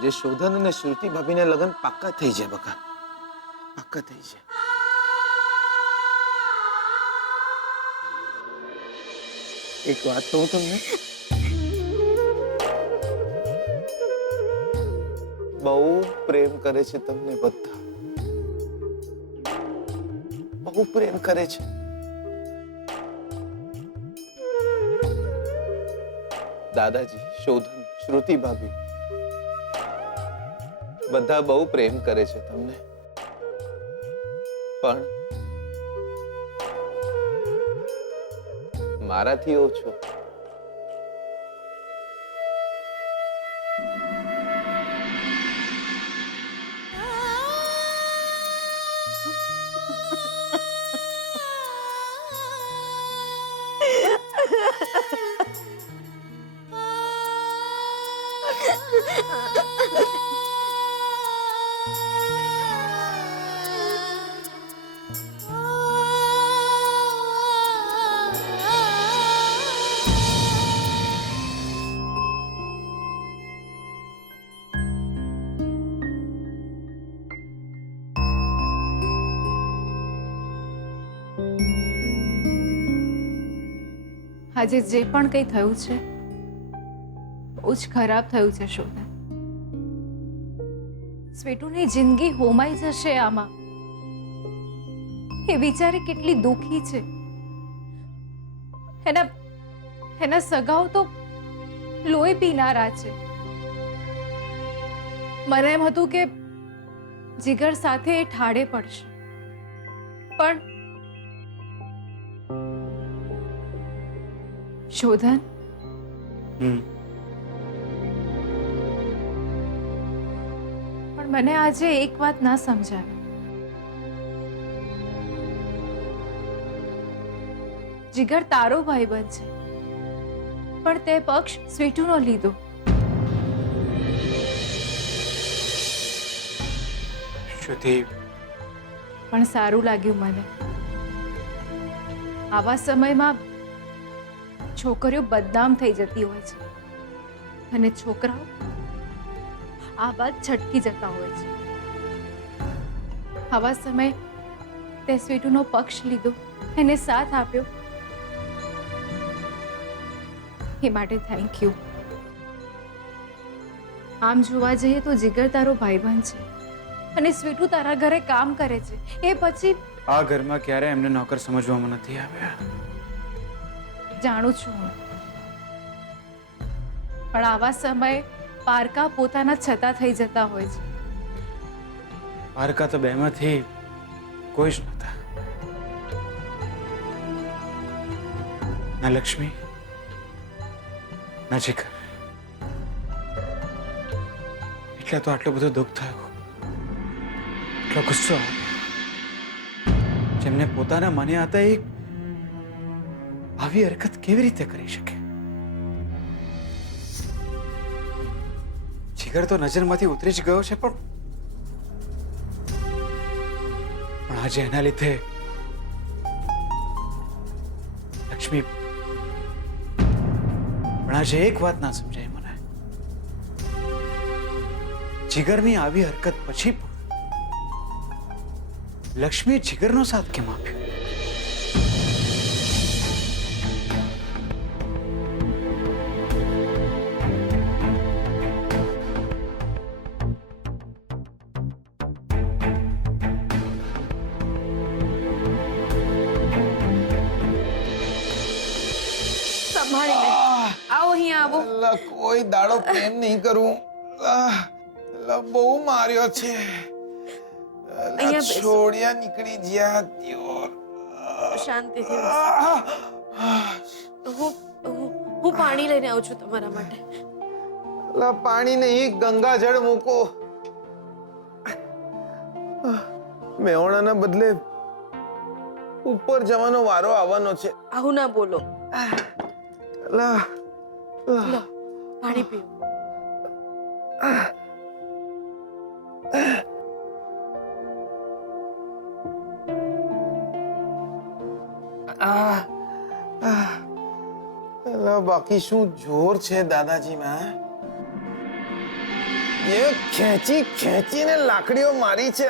આજે શોધન અને શ્રુતિ ભાભીને લગ્ન પાક્કા થઈ જાય બકા, પાક્કા થઈ જાય. એક વાત કહું તમને, બહુ પ્રેમ કરે છે તમને બધા, બહુ પ્રેમ કરે છે. દાદાજી, શોધન, શ્રુતિ ભાભી બધા બહુ પ્રેમ કરે છે તમને, પણ મારાથી ઓછો. આજે જે પણ કંઈ થયું છે બહુ જ ખરાબ થયું છે શોધન. સ્વીટુની જિંદગી હોમાઈ જશે આમાં. એ બિચારી કેટલી દુઃખી છે. એના સગાઓ તો લોહી પીનારા છે. મને એમ હતું કે જીગર સાથે એ ઠાડે પડશે, પણ શોધન, પણ મને આજે એક વાત ના સમજાવી. જીગર તારો ભાઈબંધ છે, પણ તે પક્ષ સ્વીટુનો લીધો. શ્રુતિ, પણ સારું લાગ્યું મને. આવા સમયમાં છોકરીઓ બદનામ થઈ જતી હોય છે અને છોકરાઓ આ વાત છટકી જતા હોય છે. આવા સમય તે સ્વીટુનો પક્ષ લીધો, એને સાથ આપ્યો, એ માટે થેન્ક યુ. આમ જોવા જઈએ તો જીગર તારો ભાઈબંધ છે અને સ્વીટુ તારા ઘરે કામ કરે છે. એ પછી આ ઘરમાં ક્યારે એમને નોકર સમજવામાં નથી આવ્યા. જાણું છું હું, પણ આવા સમયે પારકા પોતાના છતાં થઈ જતા હોય છે. પારકા તો બેમાંથી કોઈ જ નહોતા. ના લક્ષ્મી, ના જીગર. એટલે તો આટલું બધું દુઃખ થયું, એટલો ગુસ્સો આવ્યો. જેમને પોતાના માન્યા હતા એ આવી હરકત કેવી રીતે કરી શકે? જીગર તો નજરમાંથી ઉતરી જ ગયો છે, પણ આજે એના લીધે લક્ષ્મી, પણ આજે એક વાત ના સમજાય મને. જીગરની આવી હરકત પછી પણ લક્ષ્મીએ જીગરનો સાથ કેમ આપ્યો? કોઈ દાડો પ્રેમ નહીં કરું. બહુ માર્યો છે. છોડિયા નીકળી ગયા. શાંતિથી હું પાણી લઈને આવું છું તમારા માટે. પાણી નહીં, ગંગાજળ મૂકો. મેહોણાના બદલે ઉપર જવાનો વારો આવવાનો છે. આવું ના બોલો. લો, પાણી પીઓ. બાકી શું જોર છે દાદાજીમાં. એ ખેંચી ખેંચીને લાકડીઓ મારી છે.